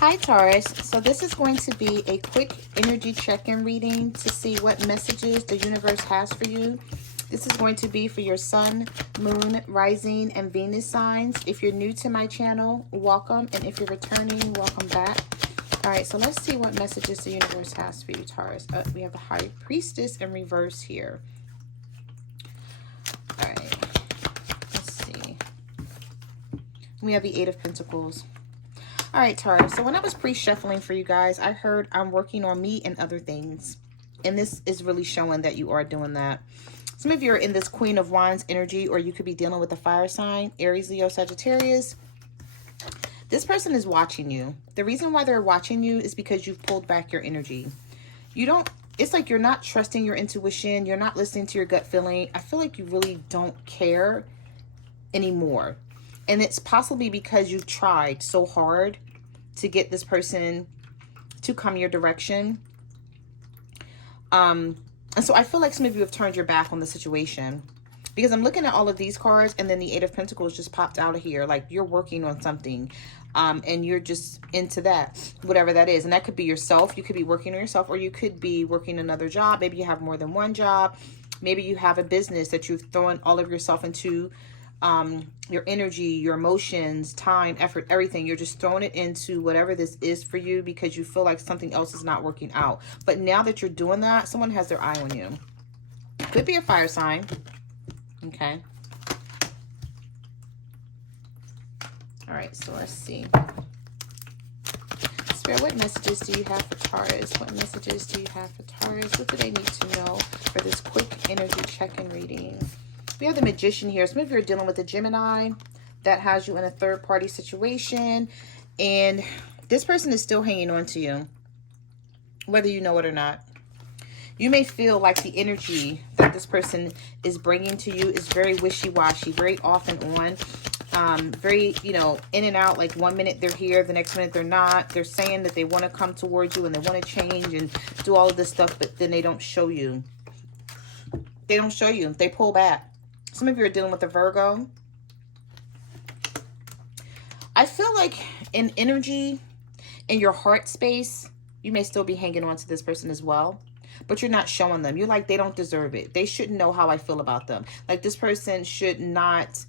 Hi Taurus, so this is going to be a quick energy check-in reading to see what messages the universe has for you. This is going to be for your sun, moon, rising, and Venus signs. If you're new to my channel, welcome, and if you're returning, welcome back. All right, so let's see what messages the universe has for you, Taurus. We have the High Priestess in reverse here. All right, let's see. We have the Eight of Pentacles. All right, Taurus. So when I was pre-shuffling for you guys, I heard I'm working on me and other things. And this is really showing that you are doing that. Some of you are in this Queen of Wands energy, or you could be dealing with a fire sign, Aries, Leo, Sagittarius. This person is watching you. The reason why they're watching you is because you've pulled back your energy. It's like you're not trusting your intuition. You're not listening to your gut feeling. I feel like you really don't care anymore. And it's possibly because you've tried so hard to get this person to come your direction. And so I feel like some of you have turned your back on the situation. Because I'm looking at all of these cards, and then the Eight of Pentacles just popped out of here. Like you're working on something. And you're just into that, whatever that is. And that could be yourself. You could be working on yourself, or you could be working another job. Maybe you have more than one job. Maybe you have a business that you've thrown all of yourself into. Your energy, your emotions, time, effort, everything. You're just throwing it into whatever this is for you because you feel like something else is not working out. But now that you're doing that, someone has their eye on you. Could be a fire sign. Okay. All right, so let's see. Spirit, what messages do you have for Taurus? What messages do you have for Taurus? What do they need to know for this quick energy check-in reading? We have the Magician here. Some of you are dealing with a Gemini that has you in a third-party situation. And this person is still hanging on to you, whether you know it or not. You may feel like the energy that this person is bringing to you is very wishy-washy, very off and on. Very, in and out. Like 1 minute they're here, the next minute they're not. They're saying that they want to come towards you and they want to change and do all of this stuff, but then they don't show you. They don't show you. They pull back. Some of you are dealing with a Virgo. I feel like in energy, in your heart space, you may still be hanging on to this person as well, but you're not showing them. You're like, they don't deserve it. They shouldn't know how I feel about them. Like this person should not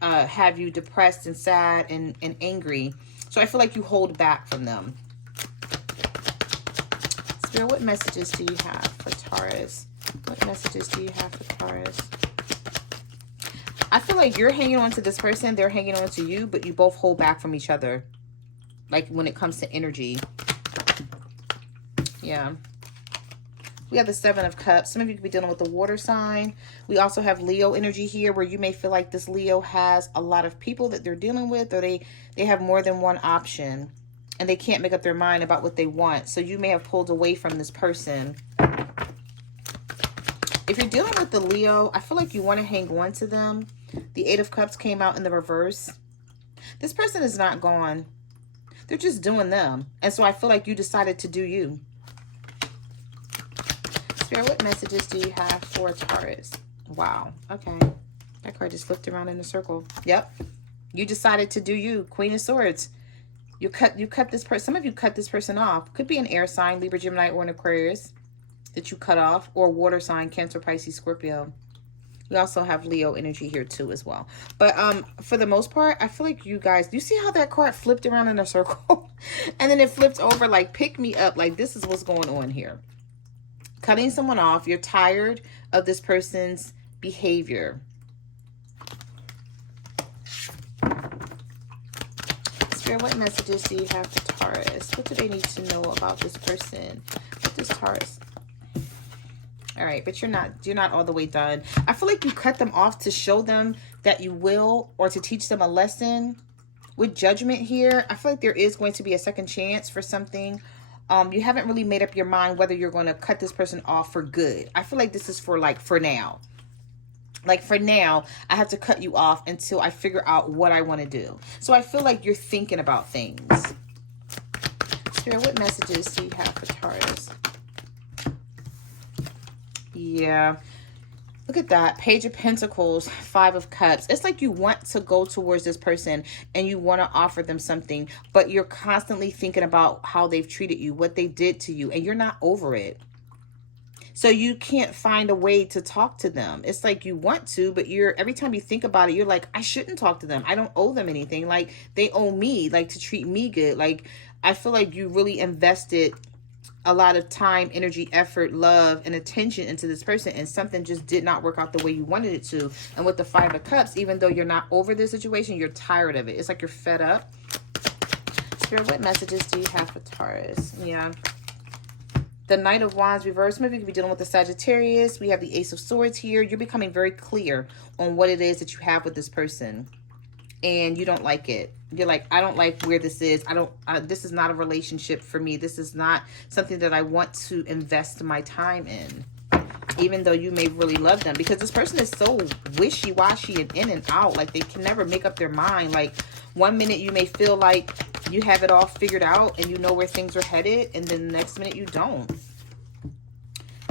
have you depressed and sad and angry. So I feel like you hold back from them. Spirit, what messages do you have for Taurus? What messages do you have for Taurus? I feel like you're hanging on to this person, they're hanging on to you, but you both hold back from each other. Like when it comes to energy. Yeah. We have the Seven of Cups. Some of you could be dealing with the water sign. We also have Leo energy here, where you may feel like this Leo has a lot of people that they're dealing with, or they have more than one option and they can't make up their mind about what they want. So you may have pulled away from this person. If you're dealing with the Leo, I feel like you want to hang on to them. The Eight of Cups came out in the reverse. This person is not gone. They're just doing them. And so I feel like you decided to do you. Spirit, what messages do you have for Taurus? Wow. Okay. That card just flipped around in a circle. Yep. You decided to do you. Queen of Swords. You cut this person. Some of you cut this person off. Could be an air sign, Libra, Gemini, or an Aquarius that you cut off, or water sign, Cancer, Pisces, Scorpio. We also have Leo energy here too as well. But for the most part, I feel like you guys, you see how that card flipped around in a circle? And then it flipped over like, pick me up. Like this is what's going on here. Cutting someone off. You're tired of this person's behavior. Spirit, what messages do you have for Taurus? What do they need to know about this person? What does Taurus... All right, but you're not all the way done. I feel like you cut them off to show them that you will, or to teach them a lesson. With Judgment here, I feel like there is going to be a second chance for something. You haven't really made up your mind whether you're going to cut this person off for good. I feel like this is for now. Like for now, I have to cut you off until I figure out what I want to do. So I feel like you're thinking about things. Spirit, what messages do you have for Taurus? Yeah. Look at that. Page of Pentacles, Five of Cups. It's like you want to go towards this person and you want to offer them something, but you're constantly thinking about how they've treated you, what they did to you, and you're not over it. So you can't find a way to talk to them. It's like you want to, but every time you think about it, you're like, I shouldn't talk to them. I don't owe them anything. Like, they owe me, like, to treat me good. Like, I feel like you really invested a lot of time, energy, effort, love, and attention into this person, and something just did not work out the way you wanted it to. And with the Five of Cups, even though you're not over this situation, you're tired of it. It's like you're fed up. Spirit, what messages do you have for Taurus? Yeah. The Knight of Wands reversed. Maybe you could be dealing with the Sagittarius. We have the Ace of Swords here. You're becoming very clear on what it is that you have with this person, and you don't like it. You're like, I don't like where this is. This is not a relationship for me. This is not something that I want to invest my time in, even though you may really love them, because this person is so wishy-washy and in and out. Like, they can never make up their mind. Like, one minute you may feel like you have it all figured out and you know where things are headed, and then the next minute you don't.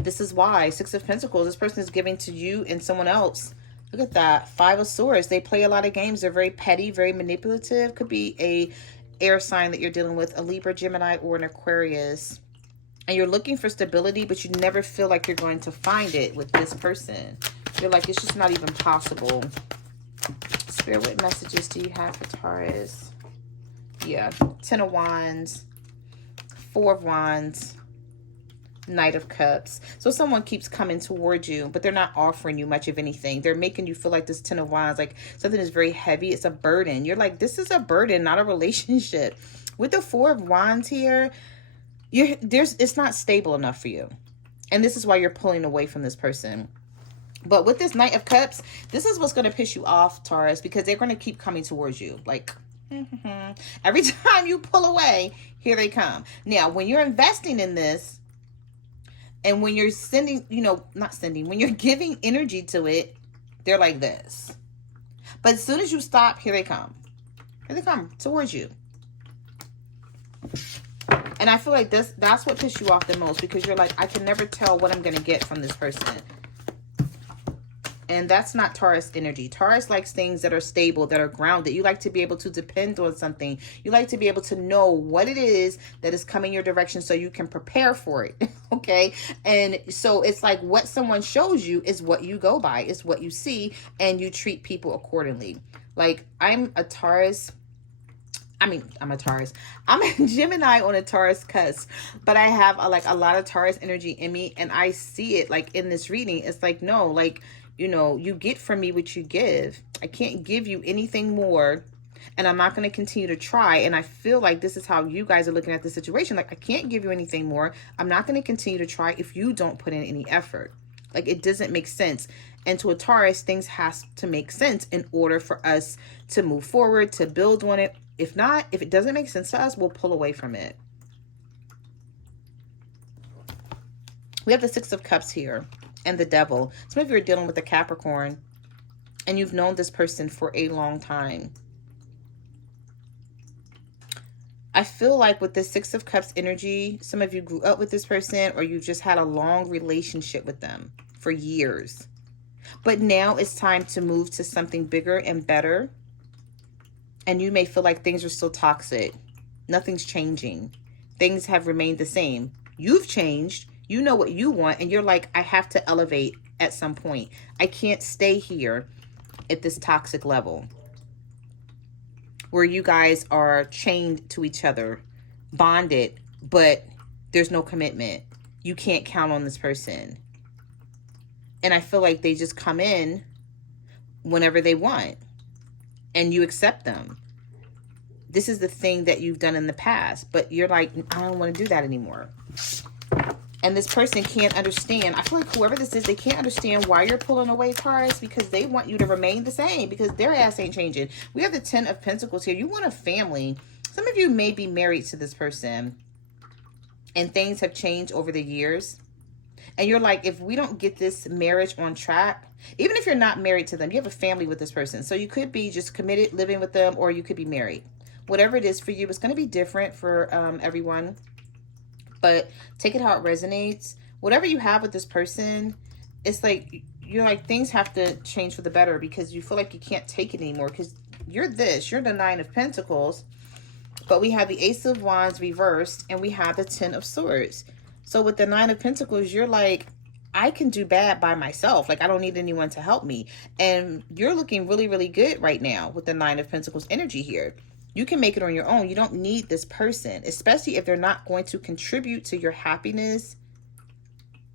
This is why. Six of Pentacles. This person is giving to you and someone else. Look at that. Five of Swords. They play a lot of games. They're very petty, very manipulative. Could be a air sign that you're dealing with, a Libra, Gemini, or an Aquarius. And you're looking for stability, but you never feel like you're going to find it with this person. You're like, it's just not even possible. Spirit, what messages do you have for Taurus? Yeah. Ten of Wands, Four of Wands, Knight of Cups. So someone keeps coming towards you, but they're not offering you much of anything. They're making you feel like this Ten of Wands, like something is very heavy. It's a burden. You're like, this is a burden, not a relationship. With the Four of Wands here, it's not stable enough for you. And this is why you're pulling away from this person. But with this Knight of Cups, this is what's going to piss you off, Taurus, because they're going to keep coming towards you. Like, every time you pull away, here they come. Now, when you're investing in this, and when you're sending, when you're giving energy to it, they're like this. But as soon as you stop, here they come. Here they come towards you. And I feel like that's what pissed you off the most, because you're like, I can never tell what I'm going to get from this person. And that's not Taurus energy. Taurus likes things that are stable, that are grounded. You like to be able to depend on something. You like to be able to know what it is that is coming your direction so you can prepare for it. Okay? And so it's like what someone shows you is what you go by. It's what you see, and you treat people accordingly. Like, I'm a Taurus. I'm a Gemini on a Taurus cusp, but I have a lot of Taurus energy in me, and I see it like in this reading. It's like, no, like, you get from me what you give. I can't give you anything more, and I'm not going to continue to try. And I feel like this is how you guys are looking at the situation. Like, I can't give you anything more. I'm not going to continue to try if you don't put in any effort. Like, it doesn't make sense. And to a Taurus, things has to make sense in order for us to move forward, to build on it. If not, if it doesn't make sense to us, we'll pull away from it. We have the Six of Cups here and the Devil. Some of you are dealing with a Capricorn, and you've known this person for a long time. I feel like with the Six of Cups energy, some of you grew up with this person, or you just had a long relationship with them for years. But now it's time to move to something bigger and better. And you may feel like things are still toxic. Nothing's changing. Things have remained the same. You've changed. You know what you want. And you're like, I have to elevate at some point. I can't stay here at this toxic level where you guys are chained to each other, bonded, but there's no commitment. You can't count on this person. And I feel like they just come in whenever they want, and you accept them. This is the thing that you've done in the past, but you're like, I don't want to do that anymore. And this person can't understand. I feel like whoever this is, they can't understand why you're pulling away, Taurus, because they want you to remain the same, because their ass ain't changing. We have the Ten of Pentacles here. You want a family. Some of you may be married to this person, and things have changed over the years. And you're like, if we don't get this marriage on track, even if you're not married to them, you have a family with this person. So you could be just committed, living with them, or you could be married. Whatever it is for you, it's going to be different for everyone. But take it how it resonates. Whatever you have with this person, it's like you're like, things have to change for the better because you feel like you can't take it anymore because you're the Nine of Pentacles, but we have the Ace of Wands reversed and we have the Ten of Swords. So with the Nine of Pentacles, you're like, I can do bad by myself. Like, I don't need anyone to help me. And you're looking really, really good right now with the Nine of Pentacles energy here. You can make it on your own. You don't need this person, especially if they're not going to contribute to your happiness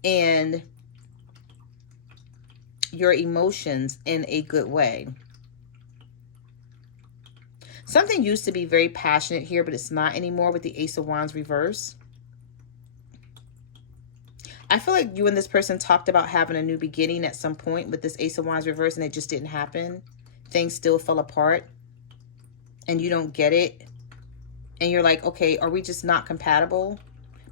and your emotions in a good way. Something used to be very passionate here, but it's not anymore with the Ace of Wands reverse. I feel like you and this person talked about having a new beginning at some point with this Ace of Wands reverse, and it just didn't happen. Things still fell apart, and you don't get it. And you're like, okay, are we just not compatible?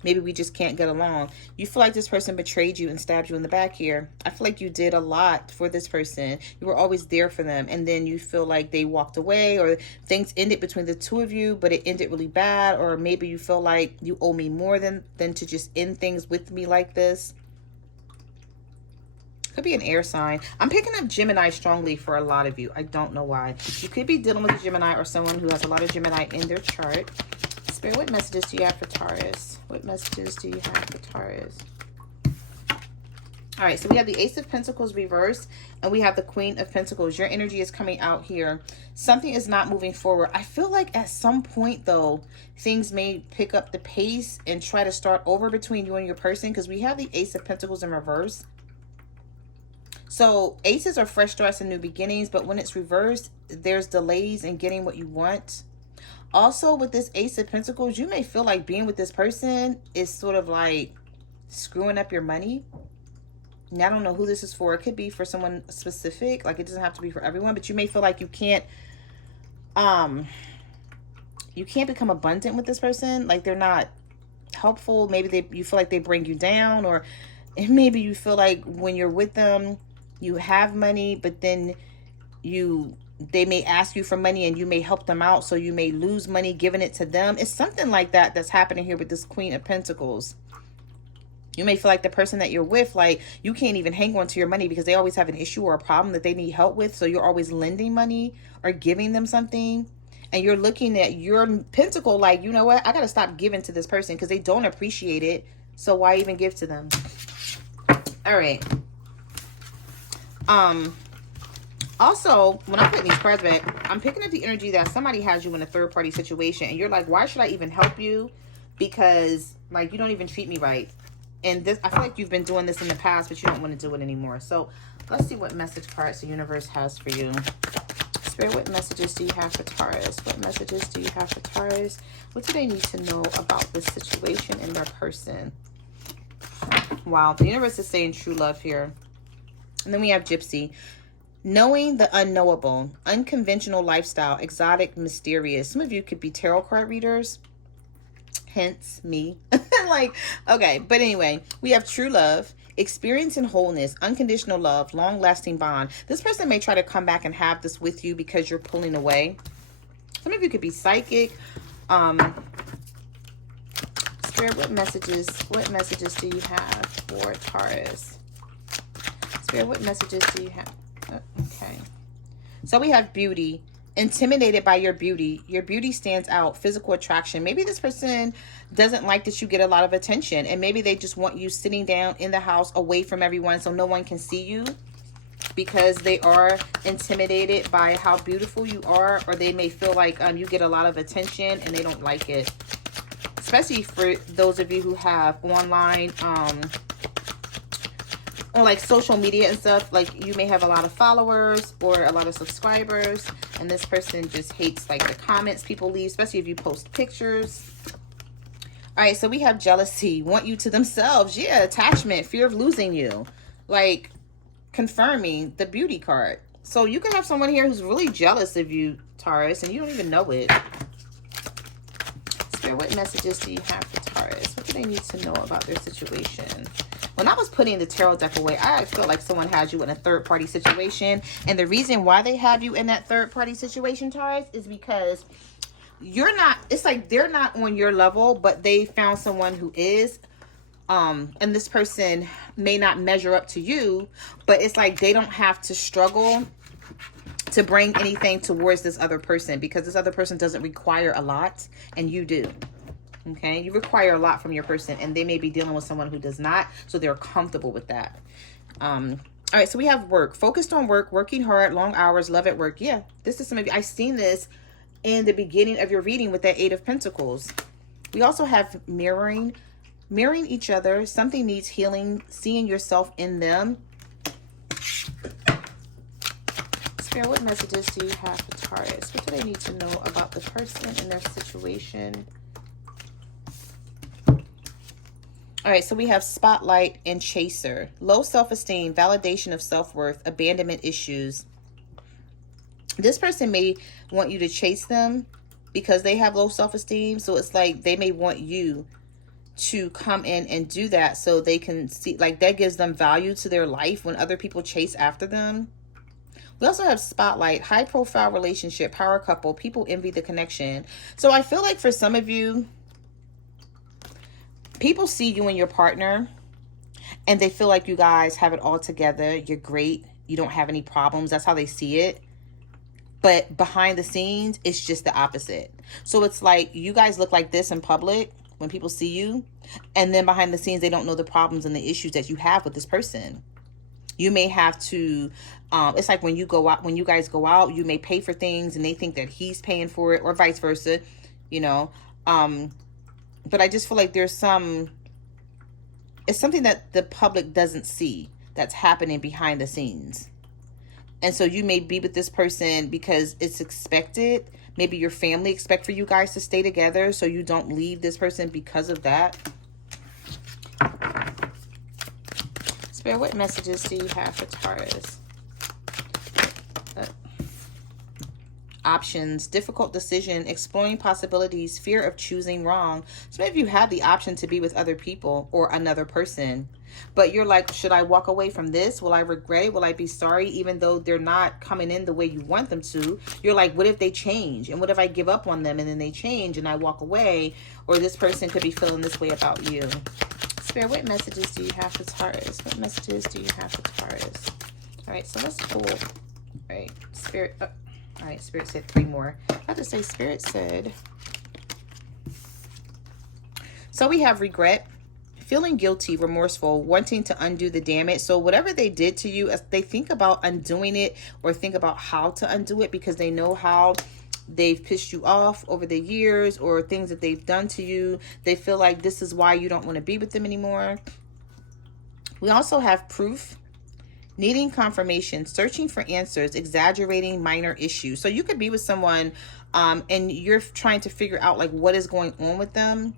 Maybe we just can't get along. You feel like this person betrayed you and stabbed you in the back here. I feel like you did a lot for this person. You were always there for them. And then you feel like they walked away or things ended between the two of you, but it ended really bad. Or maybe you feel like you owe me more than to just end things with me like this. Could be an air sign. I'm picking up Gemini strongly for a lot of you. I don't know why. You could be dealing with a Gemini or someone who has a lot of Gemini in their chart. Spirit, what messages do you have for Taurus? What messages do you have for Taurus? All right, so we have the Ace of Pentacles reversed, and we have the Queen of Pentacles. Your energy is coming out here. Something is not moving forward. I feel like at some point, though, things may pick up the pace and try to start over between you and your person, because we have the Ace of Pentacles in reverse. So aces are fresh starts and new beginnings, but when it's reversed, there's delays in getting what you want. Also, with this Ace of Pentacles, you may feel like being with this person is sort of like screwing up your money. Now, I don't know who this is for. It could be for someone specific. Like, it doesn't have to be for everyone, but you may feel like you can't become abundant with this person. Like, they're not helpful. Maybe you feel like they bring you down, or maybe you feel like when you're with them, you have money, but then they may ask you for money and you may help them out, so you may lose money giving it to them. It's something like that that's happening here with this Queen of Pentacles. You may feel like the person that you're with, like, you can't even hang on to your money because they always have an issue or a problem that they need help with, so you're always lending money or giving them something, and you're looking at your pentacle like, you know what, I gotta stop giving to this person because they don't appreciate it, so why even give to them? All right. Also, when I'm putting these cards back, I'm picking up the energy that somebody has you in a third-party situation, and you're like, why should I even help you? Because, like, you don't even treat me right. And this, I feel like you've been doing this in the past, but you don't want to do it anymore. So, let's see what message cards the universe has for you. Spirit, what messages do you have for Taurus? What messages do you have for Taurus? What do they need to know about this situation and their person? Wow, the universe is saying true love here. And then we have Gypsy. Knowing the unknowable, unconventional lifestyle, exotic, mysterious. Some of you could be tarot card readers, hence me. Like, okay, but anyway, we have true love, experience and wholeness, unconditional love, long-lasting bond. This person may try to come back and have this with you because you're pulling away. Some of you could be psychic. Spirit, what messages do you have for Taurus? Spirit, what messages do you have? Okay, so we have beauty. Intimidated by your beauty. Your beauty stands out. Physical attraction. Maybe this person doesn't like that you get a lot of attention, and maybe they just want you sitting down in the house away from everyone so no one can see you, because they are intimidated by how beautiful you are, or they may feel like you get a lot of attention and they don't like it. Especially for those of you who have online or like social media and stuff, like you may have a lot of followers or a lot of subscribers, and this person just hates like the comments people leave, especially if you post pictures. All right, so we have jealousy, want you to themselves. Yeah, attachment, fear of losing you, like confirming the beauty card. So you can have someone here who's really jealous of you, Taurus, and you don't even know it. Spirit, what messages do you have for Taurus? What do they need to know about their situation? When I was putting the tarot deck away, I felt like someone had you in a third-party situation. And the reason why they have you in that third-party situation, Taurus, is because you're not, it's like they're not on your level, but they found someone who is. And this person may not measure up to you, but it's like they don't have to struggle to bring anything towards this other person, because this other person doesn't require a lot and you do. Okay, you require a lot from your person, and they may be dealing with someone who does not, so they're comfortable with that. All right, so we have work. Focused on work, working hard, long hours, love at work. Yeah, this is some of you. I've seen this in the beginning of your reading with that 8 of Pentacles. We also have mirroring each other. Something needs healing, seeing yourself in them. Spirit, what messages do you have for Taurus? What do they need to know about the person and their situation? All right, so we have spotlight and chaser. Low self-esteem, validation of self-worth, abandonment issues. This person may want you to chase them because they have low self-esteem. So it's like they may want you to come in and do that so they can see, like, that gives them value to their life when other people chase after them. We also have spotlight, high profile relationship, power couple, people envy the connection. So I feel like for some of you, people see you and your partner and they feel like you guys have it all together. You're great. You don't have any problems. That's how they see it. But behind the scenes, it's just the opposite. So it's like you guys look like this in public when people see you, and then behind the scenes, they don't know the problems and the issues that you have with this person. You may have to, it's like when you go out, when you guys go out, you may pay for things and they think that he's paying for it, or vice versa, you know. But I just feel like there's it's something that the public doesn't see that's happening behind the scenes. And so you may be with this person because it's expected. Maybe your family expect for you guys to stay together, so you don't leave this person because of that. Spirit, what messages do you have for Taurus? Options, difficult decision, exploring possibilities, fear of choosing wrong. So maybe you have the option to be with other people or another person, but you're like, should I walk away from this? Will I regret it? Will I be sorry even though they're not coming in the way you want them to? You're like, what if they change? And what if I give up on them and then they change and I walk away? Or this person could be feeling this way about you. Spirit, what messages do you have for Taurus? What messages do you have for Taurus? All right, so let's pull. All right, Spirit. All right, Spirit said 3 more. I have to say, Spirit said. So we have regret, feeling guilty, remorseful, wanting to undo the damage. So whatever they did to you, as they think about undoing it or think about how to undo it, because they know how they've pissed you off over the years or things that they've done to you. They feel like this is why you don't want to be with them anymore. We also have proof, needing confirmation, searching for answers, exaggerating minor issues. So you could be with someone and you're trying to figure out like what is going on with them,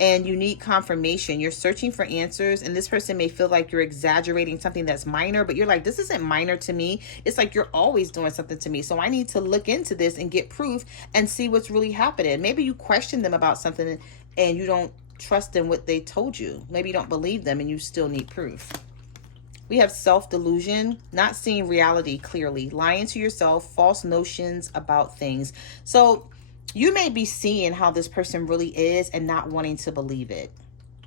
and you need confirmation. You're searching for answers, and this person may feel like you're exaggerating something that's minor, but you're like, this isn't minor to me. It's like you're always doing something to me. So I need to look into this and get proof and see what's really happening. Maybe you question them about something and you don't trust in what they told you. Maybe you don't believe them and you still need proof. We have self-delusion, not seeing reality clearly, lying to yourself, false notions about things. So you may be seeing how this person really is and not wanting to believe it,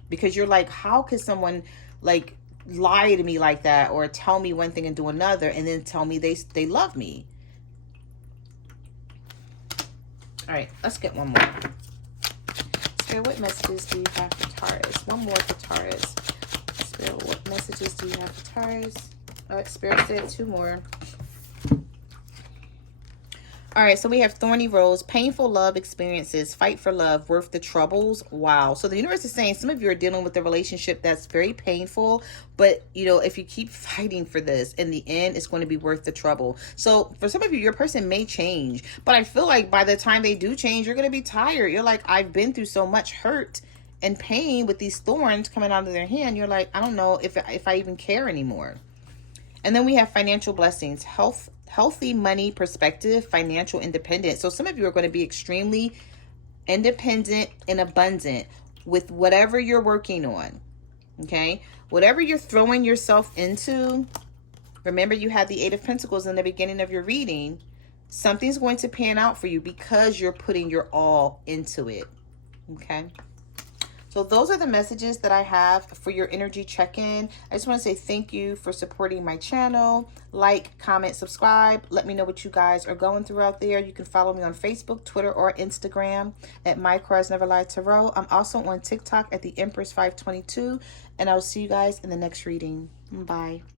because you're like, how could someone like lie to me like that, or tell me one thing and do another and then tell me they love me? All right, let's get one more. Spirit, what messages do you have for Taurus? One more for Taurus. Spirit, what messages do you have for Taurus? All right, Spirit said 2 more. All right, so we have thorny roads, painful love experiences, fight for love, worth the troubles. Wow. So the universe is saying some of you are dealing with a relationship that's very painful, but you know, if you keep fighting for this, in the end, it's going to be worth the trouble. So for some of you, your person may change, but I feel like by the time they do change, you're going to be tired. You're like, I've been through so much hurt and pain with these thorns coming out of their hand. You're like, I don't know if I even care anymore. And then we have financial blessings, healthy money perspective, financial independence. So some of you are going to be extremely independent and abundant with whatever you're working on. Okay. Whatever you're throwing yourself into, remember you had the 8 of Pentacles in the beginning of your reading. Something's going to pan out for you because you're putting your all into it. Okay. So those are the messages that I have for your energy check-in. I just want to say thank you for supporting my channel. Like, comment, subscribe. Let me know what you guys are going through out there. You can follow me on Facebook, Twitter, or Instagram at My Cards Never Lie Tarot. I'm also on TikTok at the Empress 522, and I'll see you guys in the next reading. Bye.